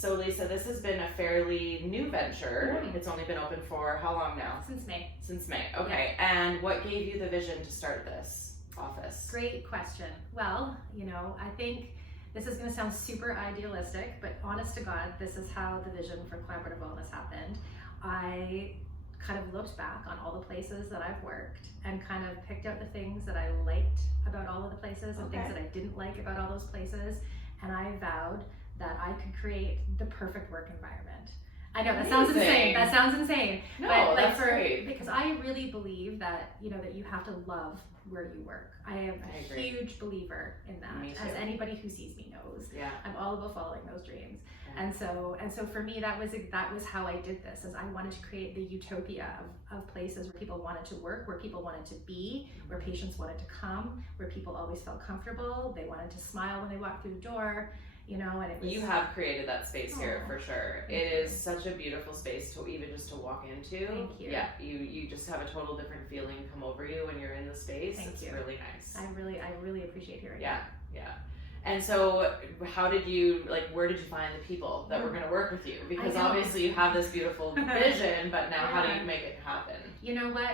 So Lisa, this has been a fairly new venture. Mm. It's only been open for how long now? Since May. Since May, okay. And what gave you the vision to start this office? Great question. Well, I think this is going to sound super idealistic, but honest to God, this is how the vision for collaborative wellness happened. I kind of looked back on all the places that I've worked and kind of picked out the things that I liked about all of the places and things that I didn't like about all those places. And I vowed that I could create the perfect work environment. I know that sounds insane. That sounds insane. No, but that's great. Because I really believe that that you have to love where you work. I am a huge believer in that. Me too. As anybody who sees me knows. Yeah. I'm all about following those dreams. Yeah. And so for me, that was how I did this. Is I wanted to create the utopia of places where people wanted to work, where people wanted to be, where patients wanted to come, where people always felt comfortable. They wanted to smile when they walked through the door. And it was, you have created that space here for sure. It is such a beautiful space to even just to walk into. Thank you. Yeah, you just have a total different feeling come over you when you're in the space. Thank you. Really nice. I really appreciate hearing Yeah, that. yeah. And so how did you, where did you find the people that were going to work with you? Because obviously you have this beautiful vision, but now how do you make it happen? You know what,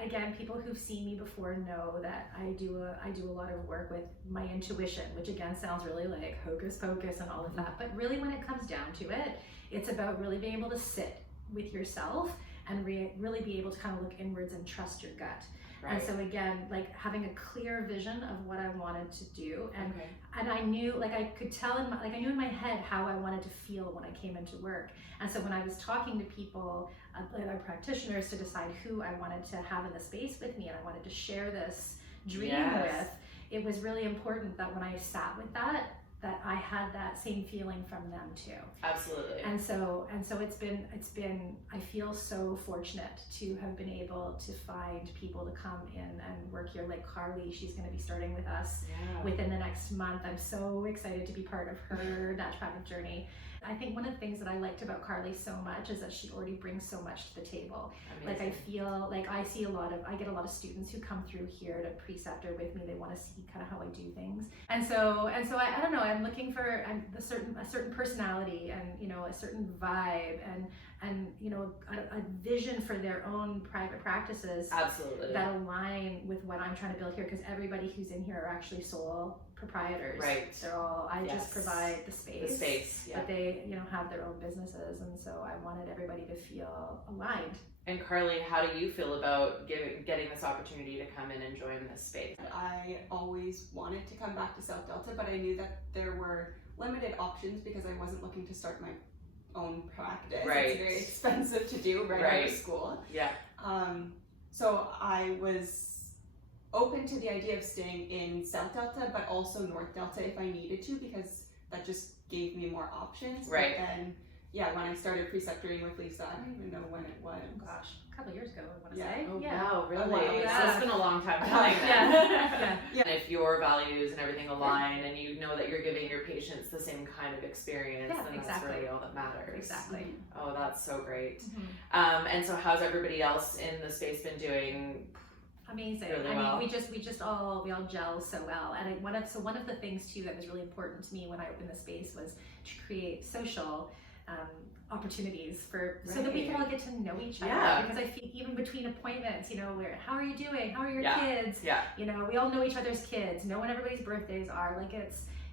again, people who've seen me before know that I do a lot of work with my intuition, which again sounds really like hocus pocus and all of that. But really when it comes down to it, it's about really being able to sit with yourself and really be able to kind of look inwards and trust your gut. Right. And so again, having a clear vision of what I wanted to do, and I knew, I could tell I knew in my head how I wanted to feel when I came into work. And so when I was talking to people, other practitioners, to decide who I wanted to have in the space with me, and I wanted to share this dream with, it was really important that when I sat with that I had that same feeling from them too. Absolutely. And so it's been I feel so fortunate to have been able to find people to come in and work here, like Carly. She's going to be starting with us within the next month. I'm so excited to be part of her naturopathic journey. I think one of the things that I liked about Carly so much is that she already brings so much to the table. Amazing. I feel like I get a lot of students who come through here to preceptor with me. They want to see kind of how I do things. And so I don't know, I'm looking for a certain personality and a certain vibe and a vision for their own private practices. Absolutely. That align with what I'm trying to build here, because everybody who's in here are actually sole proprietors. Right. They're all, I just provide the space. The space, but they have their own businesses, and so I wanted everybody to feel aligned. And Carly, how do you feel about getting this opportunity to come in and join this space? I always wanted to come back to South Delta, but I knew that there were limited options because I wasn't looking to start my own practice. Right. It's very expensive to do right out of school. Yeah. So I was open to the idea of staying in South Delta, but also North Delta if I needed to, because that just gave me more options. Right. But then, when I started preceptoring with Lisa, I don't even know when it was. Oh gosh, a couple of years ago, I want to Yeah. say. Oh Yeah. wow, really? Wow. So Yeah. it's been a long time coming then. Yeah. And if your values and everything align and you know that you're giving your patients the same kind of experience, then that's really all that matters. Exactly. Oh, that's so great. Mm-hmm. And so how's everybody else in the space been doing? Amazing. Really I well. mean, we all gel so well. And one of the things too that was really important to me when I opened the space was to create social opportunities so that we can all get to know each other. Yeah. Because I feel even between appointments, how are you doing? How are your kids? Yeah. We all know each other's kids, know when everybody's birthdays are.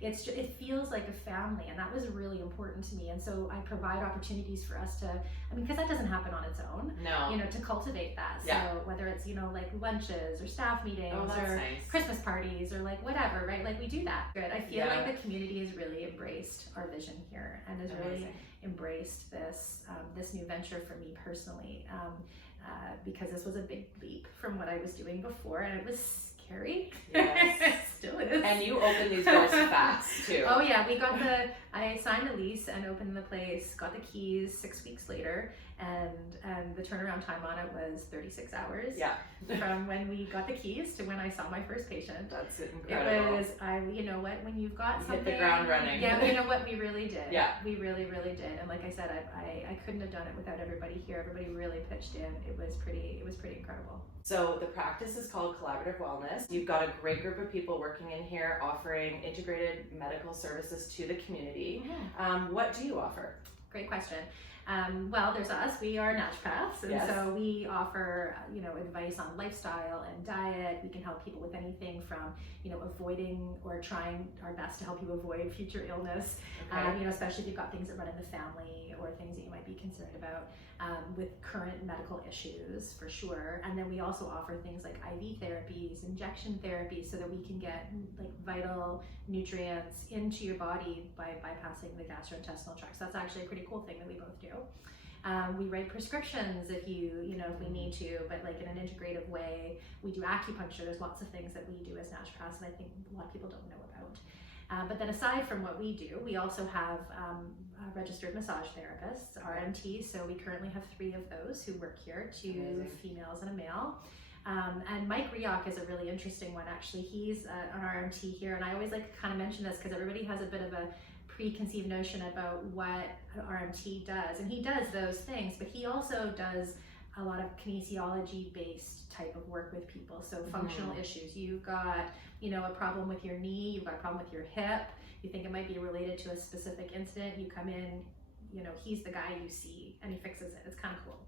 It feels like a family, and that was really important to me. And so I provide opportunities for us to, because that doesn't happen on its own. No. To cultivate that. So whether it's, lunches or staff meetings or nice. Christmas parties or whatever, right? We do that. Good. I feel like the community has really embraced our vision here and has really embraced this new venture for me personally, because this was a big leap from what I was doing before, and it was scary. Yes. Still is. And you opened these doors fast too. Oh yeah, I signed a lease and opened the place, got the keys 6 weeks later, and the turnaround time on it was 36 hours. Yeah. From when we got the keys to when I saw my first patient. That's incredible. It was, you know what, when you've got something. Hit the ground running. Yeah, you know what, we really did. Yeah. We really, really did. And like I said, I couldn't have done it without everybody here. Everybody really pitched in. It was pretty incredible. So the practice is called Collaborative Wellness. You've got a great group of people working in here offering integrated medical services to the community. community. What do you offer? Great question. Well, there's us. We are naturopaths, and Yes. so we offer, advice on lifestyle and diet. We can help people with anything from, avoiding or trying our best to help you avoid future illness. Okay. Especially if you've got things that run in the family or things that you might be concerned about with current medical issues, for sure. And then we also offer things like IV therapies, injection therapies, so that we can get like vital nutrients into your body by bypassing the gastrointestinal tract. So that's actually a pretty cool thing that we both do. We write prescriptions if if we need to, but like in an integrative way. We do acupuncture. There's lots of things that we do as naturopaths that I think a lot of people don't know about. But then aside from what we do, we also have registered massage therapists, RMTs. So we currently have 3 of those who work here, 2 Amazing. females and a male. And Mike Rioch is a really interesting one, actually. He's an RMT here, and I always like to kind of mention this because everybody has a bit of a preconceived notion about what an RMT does, and he does those things, but he also does a lot of kinesiology based type of work with people. So functional issues, you've got a problem with your knee, you've got a problem with your hip, you think it might be related to a specific incident, you come in, he's the guy you see and he fixes it. It's kind of cool.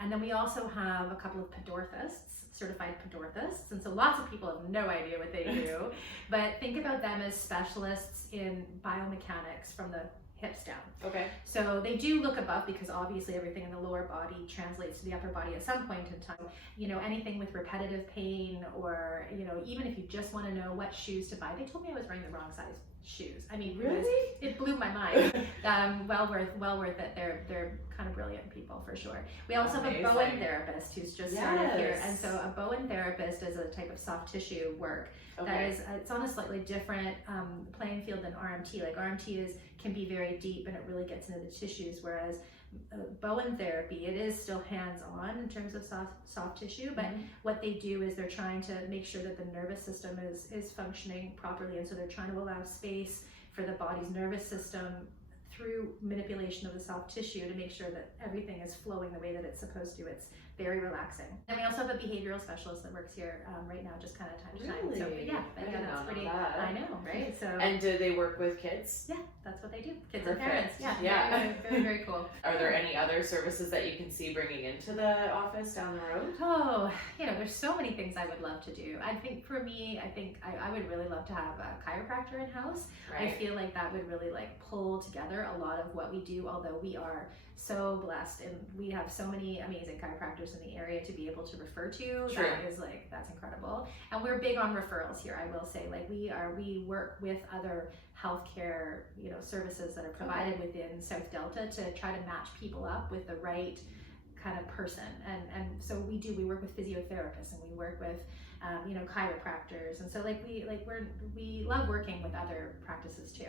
And then we also have a couple of Pedorthists, certified Pedorthists, and so lots of people have no idea what they do, but think about them as specialists in biomechanics from the hips down. Okay. So they do look above, because obviously everything in the lower body translates to the upper body at some point in time. Anything with repetitive pain, or even if you just want to know what shoes to buy. They told me I was wearing the wrong size shoes. I mean, Really? it blew my mind. Well worth it. They're kind of brilliant people, for sure. We also have a Amazing. Bowen Therapist who's just started here, Yes. and so a Bowen Therapist is a type of soft tissue work that Okay. is, it's on a slightly different playing field than RMT. Like RMT can be very deep and it really gets into the tissues, whereas Bowen therapy, it is still hands-on in terms of soft tissue, but what they do is they're trying to make sure that the nervous system is functioning properly, and so they're trying to allow space for the body's nervous system through manipulation of the soft tissue to make sure that everything is flowing the way that it's supposed to. It's very relaxing. And we also have a behavioral specialist that works here right now, just kind of time to time. So, Really? but I did not that's know pretty. that. I know, right? So. And do they work with kids? Yeah, that's what they do. Kids Perfect. and parents. Yeah. Yeah. Very, very, very cool. Are there any other services that you can see bringing into the office down the road? Oh, there's so many things I would love to do. I think for me, I would really love to have a chiropractor in house. Right. I feel like that would really pull together a lot of what we do, although we are so blessed and we have so many amazing chiropractors in the area to be able to refer to. True. That is that's incredible. And we're big on referrals here, I will say. We work with other healthcare, services that are provided within South Delta to try to match people up with the right kind of person. And so we work with physiotherapists, and we work with chiropractors, and so we love working with other practices too.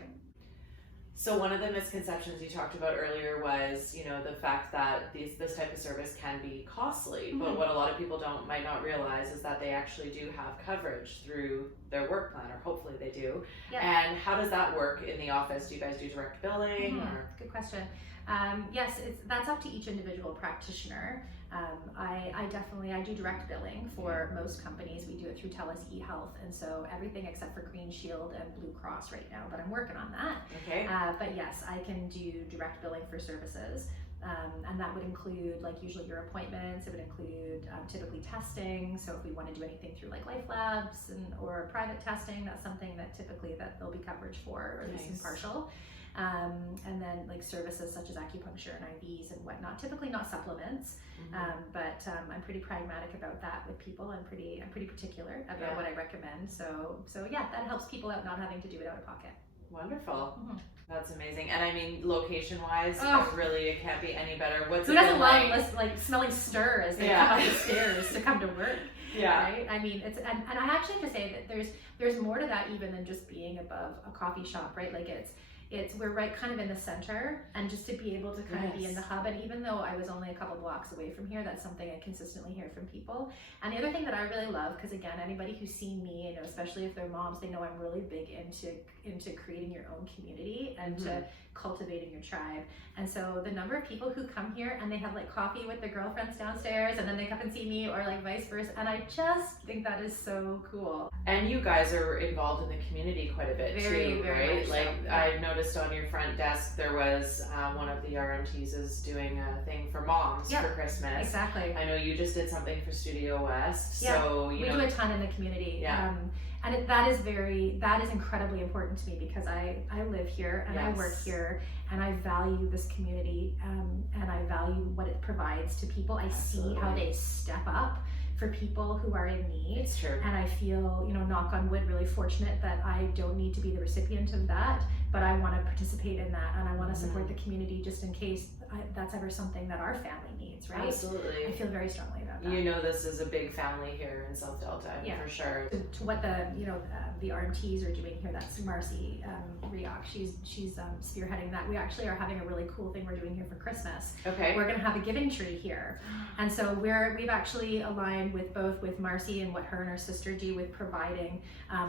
So one of the misconceptions you talked about earlier was, the fact that this type of service can be costly. But what a lot of people might not realize is that they actually do have coverage through their work plan, or hopefully they do. Yep. And how does that work in the office? Do you guys do direct billing? Or? Good question. Yes, that's up to each individual practitioner. I do direct billing for most companies. We do it through TELUS eHealth, and so everything except for Green Shield and Blue Cross right now, but I'm working on that. Okay. But yes, I can do direct billing for services. And that would include usually your appointments. It would include typically testing. So if we want to do anything through Life Labs or private testing, that's something that typically that there'll be coverage for, or at least impartial. And then services such as acupuncture and IVs and whatnot, typically not supplements, but I'm pretty pragmatic about that with people. I'm pretty particular about what I recommend. So yeah, that helps people out not having to do it out of pocket. Wonderful. That's amazing. And I mean, location-wise, it can't be any better. Who doesn't love smelling stir as they come up the stairs to come to work? Yeah. Right? I mean, and I actually have to say that there's more to that even than just being above a coffee shop, right? We're right kind of in the center, and just to be able to kind of be in the hub. And even though I was only a couple blocks away from here, that's something I consistently hear from people. And the other thing that I really love, because again, anybody who's seen me, especially if they're moms, they know I'm really big into creating your own community and to cultivating your tribe. And so the number of people who come here and they have coffee with their girlfriends downstairs, and then they come and see me, or vice versa, and I just think that is so cool. And you guys are involved in the community quite a bit too, Very right? much so. I noticed noticed on your front desk there was one of the RMTs is doing a thing for moms Yeah, for Christmas. Exactly. I know you just did something for Studio West. Yeah, So we do a ton in the community. Yeah. And that is incredibly important to me because I live here and I work here and I value this community and I value what it provides to people. I see how they step up for people who are in need. It's true. And I feel, knock on wood, really fortunate that I don't need to be the recipient of that, but I want to participate in that and I want to support the community just in case that's ever something that our family needs, right? Absolutely. I feel very strongly about that. This is a big family here in South Delta, for sure. To what the RMTs are doing here, that's Marcy Rioch. She's spearheading that. We actually are having a really cool thing we're doing here for Christmas. Okay. We're gonna have a giving tree here, and so we've actually aligned with Marcy and what her and her sister do with providing.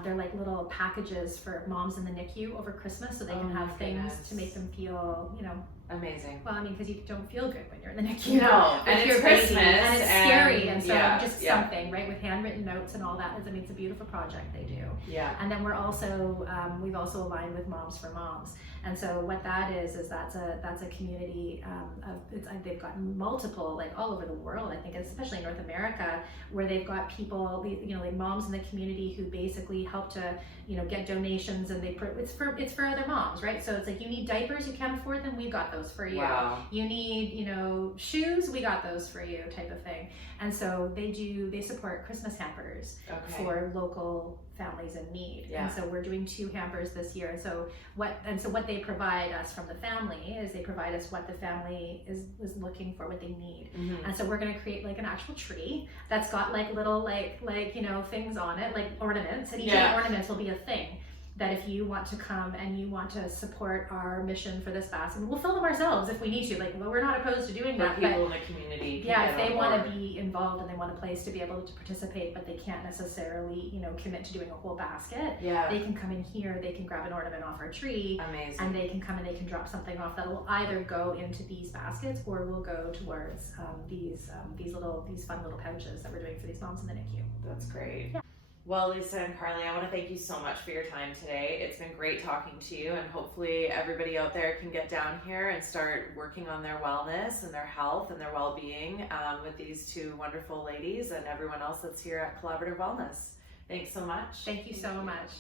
They're like little packages for moms in the NICU over Christmas, so they can have things to make them feel, amazing. Well, I mean, because you don't feel good when you're in the NICU. No, and it's Christmas, and it's scary, and so just yeah. something, right, with handwritten notes and all that. I mean, it's a beautiful project they do. Yeah. And then we're also we've also aligned with Moms for Moms, and so what that is that's a community they've got multiple, like all over the world, I think, especially in North America, where they've got people, like moms in the community who basically help to get donations, and it's for other moms, right? So it's like, you need diapers, you can't afford them, we got those for you. Wow. You need shoes, we got those for you, type of thing. And so they support Christmas hampers for local families in need. Yeah. And so we're doing 2 hampers this year. And so what they provide us from the family is they provide us what the family is looking for, what they need. Mm-hmm. And so we're going to create like an actual tree that's got like little things on it, like ornaments, and each of the ornaments will be a thing that if you want to come and you want to support our mission for this basket, we'll fill them ourselves if we need to. Like, well, we're not opposed to doing that. People in the community. If they want to be involved and they want a place to be able to participate, but they can't necessarily, commit to doing a whole basket. Yeah. They can come in here, they can grab an ornament off our tree. Amazing. And they can come and they can drop something off that will either go into these baskets or will go towards these fun little pouches that we're doing for these moms in the NICU. That's great. Yeah. Well, Lisa and Carly, I want to thank you so much for your time today. It's been great talking to you, and hopefully everybody out there can get down here and start working on their wellness and their health and their well-being with these 2 wonderful ladies and everyone else that's here at Collaborative Wellness. Thanks so much. Thank you so much.